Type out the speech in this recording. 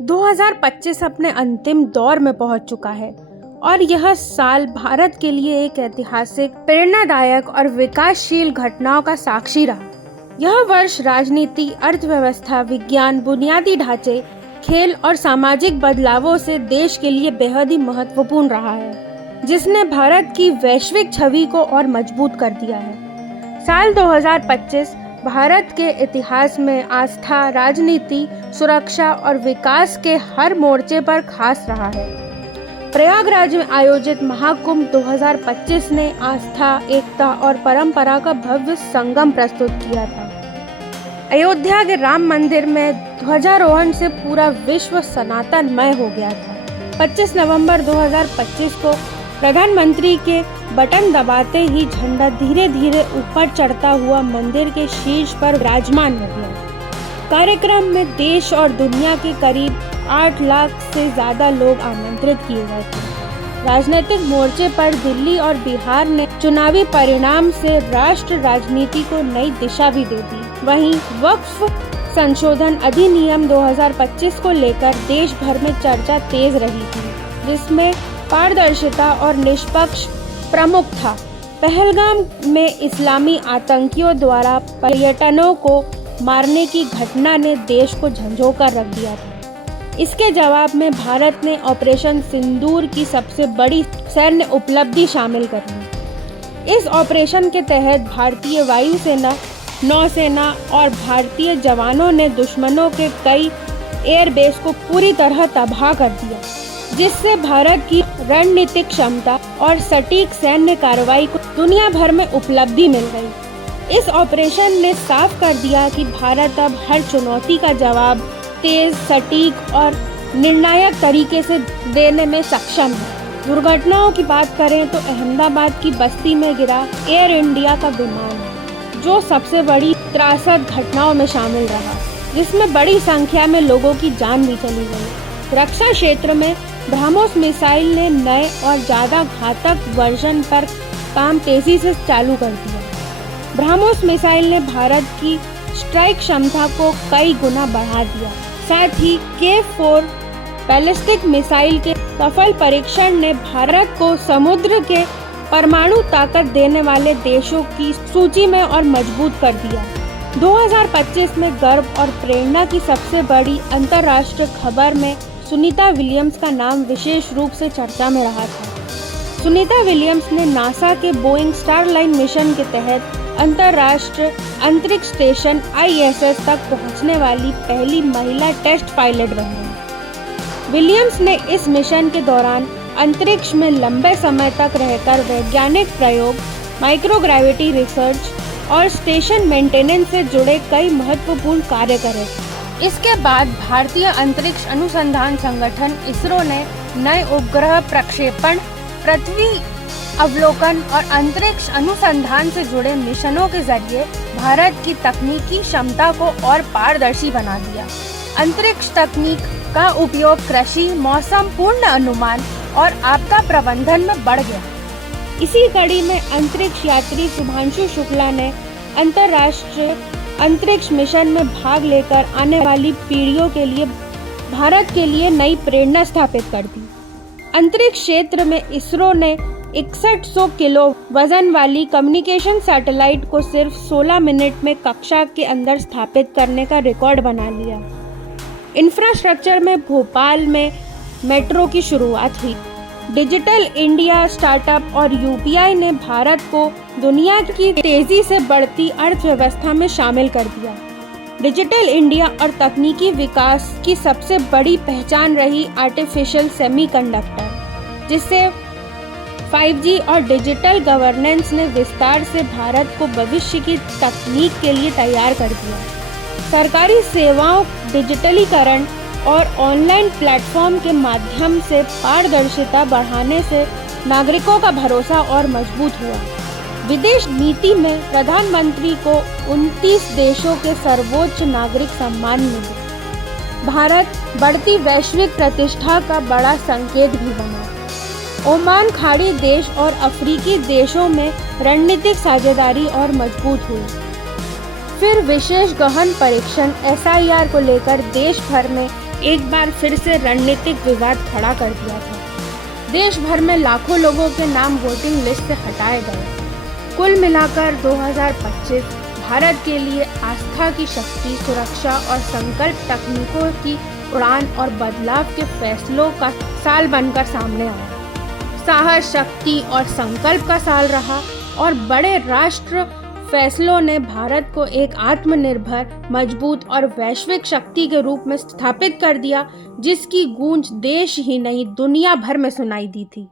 2025 अपने अंतिम दौर में पहुंच चुका है और यह साल भारत के लिए एक ऐतिहासिक, प्रेरणादायक और विकासशील घटनाओं का साक्षी रहा। यह वर्ष राजनीति, अर्थव्यवस्था, विज्ञान, बुनियादी ढांचे, खेल और सामाजिक बदलावों से देश के लिए बेहद ही महत्वपूर्ण रहा है, जिसने भारत की वैश्विक छवि को और मजबूत कर दिया है। साल 2025 भारत के इतिहास में आस्था, राजनीति, सुरक्षा और विकास के हर मोर्चे पर खास रहा है। प्रयागराज में आयोजित महाकुंभ 2025 ने आस्था, एकता और परंपरा का भव्य संगम प्रस्तुत किया था। अयोध्या के राम मंदिर में ध्वजारोहण से पूरा विश्व सनातनमय हो गया था। 25 नवंबर 2025 को प्रधानमंत्री के बटन दबाते ही झंडा धीरे धीरे ऊपर चढ़ता हुआ मंदिर के शीर्ष पर विराजमान हो गया। कार्यक्रम में देश और दुनिया के करीब 8 लाख से ज्यादा लोग आमंत्रित किए गए थे। राजनीतिक मोर्चे पर दिल्ली और बिहार ने चुनावी परिणाम से राष्ट्र राजनीति को नई दिशा भी दे दी। वहीं वक्फ संशोधन अधिनियम 2025 को लेकर देश भर में चर्चा तेज रही थी, जिसमें पारदर्शिता और निष्पक्ष प्रमुख था। पहलगाम में इस्लामी आतंकियों द्वारा पर्यटकों को मारने की घटना ने देश को झंझोकर रख दिया था। इसके जवाब में भारत ने ऑपरेशन सिंदूर की सबसे बड़ी सैन्य उपलब्धि शामिल कर ली। इस ऑपरेशन के तहत भारतीय वायुसेना, नौसेना और भारतीय जवानों ने दुश्मनों के कई एयरबेस को पूरी तरह तबाह कर दिया, जिससे भारत की रणनीतिक क्षमता और सटीक सैन्य कार्रवाई को दुनिया भर में उपलब्धि मिल गई। इस ऑपरेशन ने साफ कर दिया कि भारत अब हर चुनौती का जवाब तेज, सटीक और निर्णायक तरीके से देने में सक्षम है। दुर्घटनाओं की बात करें तो अहमदाबाद की बस्ती में गिरा एयर इंडिया का विमान है, जो सबसे बड़ी त्रासद घटनाओं में शामिल रहा, जिसमें बड़ी संख्या में लोगों की जान भी चली गई। रक्षा क्षेत्र में ब्रह्मोस मिसाइल ने नए और ज़्यादा घातक वर्जन पर काम तेजी से चालू कर दिया। ब्रह्मोस मिसाइल ने भारत की स्ट्राइक क्षमता को कई गुना बढ़ा दिया। साथ ही K4 बैलिस्टिक मिसाइल के सफल परीक्षण ने भारत को समुद्र के परमाणु ताकत देने वाले देशों की सूची में और मजबूत कर दिया। 2025 में गर्व और प्रेरणा की सबसे बड़ी अंतर्राष्ट्रीय खबर में सुनीता विलियम्स का नाम विशेष रूप से चर्चा में रहा था। सुनीता विलियम्स ने नासा के बोइंग स्टारलाइन मिशन के तहत अंतर्राष्ट्रीय अंतरिक्ष स्टेशन ISS तक पहुंचने वाली पहली महिला टेस्ट पायलट बन गई। विलियम्स ने इस मिशन के दौरान अंतरिक्ष में लंबे समय तक रहकर वैज्ञानिक प्रयोग, माइक्रोग्रेविटी रिसर्च और स्टेशन मेंटेनेंस से जुड़े कई महत्वपूर्ण कार्य करे। इसके बाद भारतीय अंतरिक्ष अनुसंधान संगठन ISRO ने नए उपग्रह प्रक्षेपण, पृथ्वी अवलोकन और अंतरिक्ष अनुसंधान से जुड़े मिशनों के जरिए भारत की तकनीकी क्षमता को और पारदर्शी बना दिया। अंतरिक्ष तकनीक का उपयोग कृषि, मौसम पूर्ण अनुमान और आपदा प्रबंधन में बढ़ गया। इसी कड़ी में अंतरिक्ष यात्री शुभांशु शुक्ला ने अंतर्राष्ट्रीय अंतरिक्ष मिशन में भाग लेकर आने वाली पीढ़ियों के लिए भारत के लिए नई प्रेरणा स्थापित कर दी। अंतरिक्ष क्षेत्र में ISRO ने 6100 किलो वजन वाली कम्युनिकेशन सैटेलाइट को सिर्फ 16 मिनट में कक्षा के अंदर स्थापित करने का रिकॉर्ड बना लिया। इंफ्रास्ट्रक्चर में भोपाल में मेट्रो की शुरुआत हुई। डिजिटल इंडिया स्टार्टअप और UPI ने भारत को दुनिया की तेजी से बढ़ती अर्थव्यवस्था में शामिल कर दिया। डिजिटल इंडिया और तकनीकी विकास की सबसे बड़ी पहचान रही आर्टिफिशियल सेमीकंडक्टर, जिससे 5G और डिजिटल गवर्नेंस ने विस्तार से भारत को भविष्य की तकनीक के लिए तैयार कर दिया। सरकारी सेवाओं, डिजिटलीकरण और ऑनलाइन प्लेटफॉर्म के माध्यम से पारदर्शिता बढ़ाने से नागरिकों का भरोसा और मजबूत हुआ। विदेश नीति में प्रधानमंत्री को 29 देशों के सर्वोच्च नागरिक सम्मान मिले। भारत बढ़ती वैश्विक प्रतिष्ठा का बड़ा संकेत भी बना। ओमान खाड़ी देश और अफ्रीकी देशों में रणनीतिक साझेदारी और मजबूत हुई। फिर विशेष गहन परीक्षण SIR को लेकर देश भर में एक बार फिर से रणनीतिक विवाद खड़ा कर दिया था। देश भर में लाखों लोगों के नाम वोटिंग लिस्ट से हटाए गए। कुल मिलाकर 2025 भारत के लिए आस्था की शक्ति, सुरक्षा और संकल्प तकनीकों की उड़ान और बदलाव के फैसलों का साल बनकर सामने आया। साहस, शक्ति और संकल्प का साल रहा और बड़े राष्ट्र फैसलों ने भारत को एक आत्मनिर्भर, मजबूत और वैश्विक शक्ति के रूप में स्थापित कर दिया, जिसकी गूंज देश ही नहीं दुनिया भर में सुनाई दी थी।